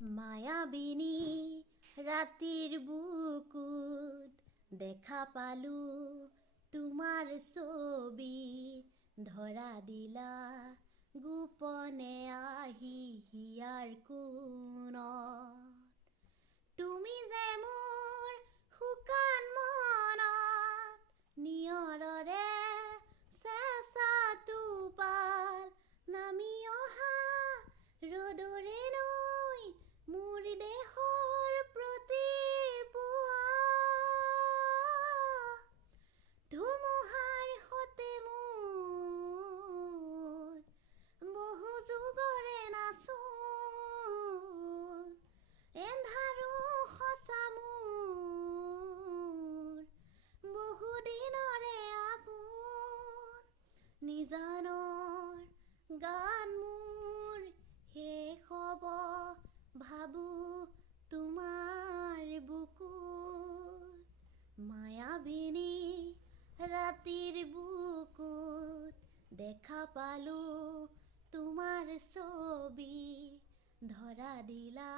মায়াবিনী ৰাতিৰ বুকুত দেখা পালো তোমাৰ ছবি ধৰা দিলা গোপনে আহি হিয়াৰ কোণত তুমি যে মোৰ শুকান মনত নিয়ৰৰে চেঁচা টোপাল নামি অহা ৰ'দৰে নৈ মোৰ দেহৰ প্ৰতি পুৱা ধুমুহাৰ সতে মোৰ বহু যুগৰে নাচোন এন্ধাৰো সঁচা মোৰ বহুদিনৰে আপোন নিজানৰ গান মোৰ শেষ হ'ব ভাবো তোমাৰ বুকুত মায়াবিনী ৰাতিৰ বুকুত দেখা পালো তোমাৰ ছবি ধৰা দিলা